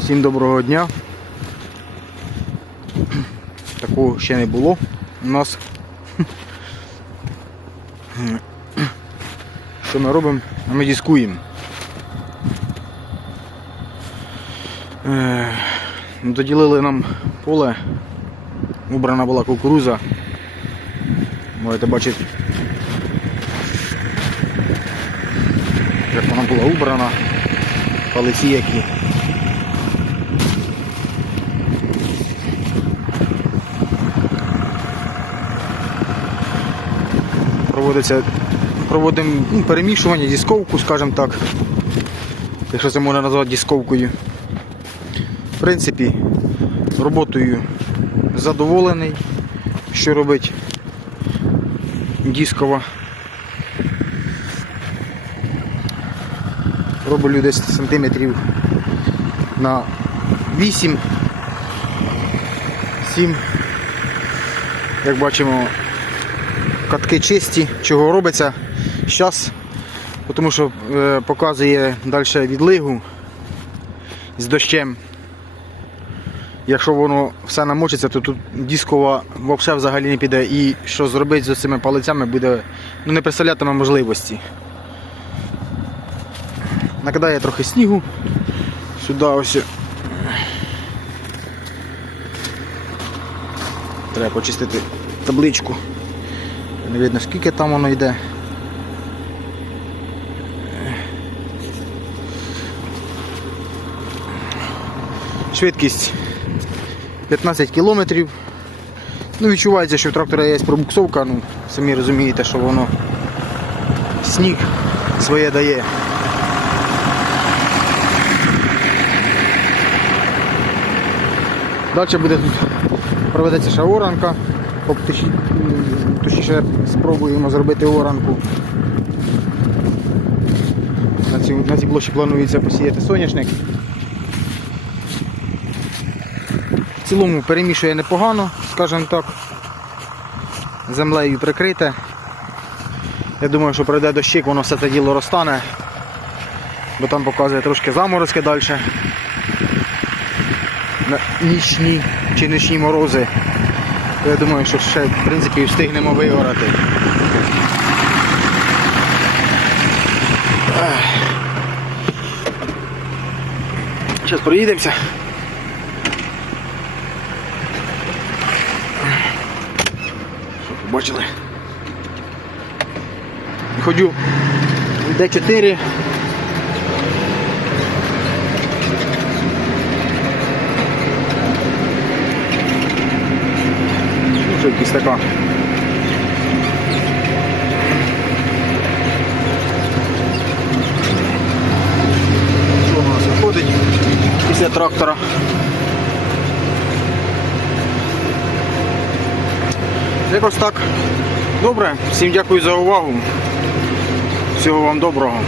Всім доброго дня. Такого ще не було у нас. Що ми робимо? Ми дискуємо. Е, ну, Доділили нам поле, убрана була кукуруза. Можете бачити, як вона була убрана, палиці які. Проводиться, проводимо ну, перемішування, дісковку, скажімо так, якщо це можна назвати дісковкою. В принципі, роботою задоволений, що робить дискова. Роблю десь сантиметрів на 8, 7. Як бачимо, катки чисті, чого робиться зараз, тому що е, показує далі відлигу з дощем. Якщо воно все намочиться, то тут дискова взагалі не піде. І що зробити з цими палицями буде, ну не представлятиме можливості. Накидає трохи снігу. Сюди ось. Треба почистити табличку. Не видно скільки там воно йде. Швидкість 15 кілометрів. Ну, відчувається, що в трактора є пробуксовка, ну, самі розумієте, що воно сніг своє дає. Далі буде тут проведеться ще оранка. Точніше, спробуємо зробити оранку. На цій, на цій площі планується посіяти соняшник. В цілому перемішує непогано, скажімо так. Землею прикрите. Я думаю, що пройде дощик, воно все це діло розтане, бо там показує трошки заморозки далі. Нічні чи нічні морози. Я думаю, що ще в принципі встигнемо вигорати. Зараз проїдемося. Що побачили? Ходю Д4. Ну, Швидкість така. Що у нас виходить після трактора? Якось так. Добре, всім дякую за увагу. Всього вам доброго.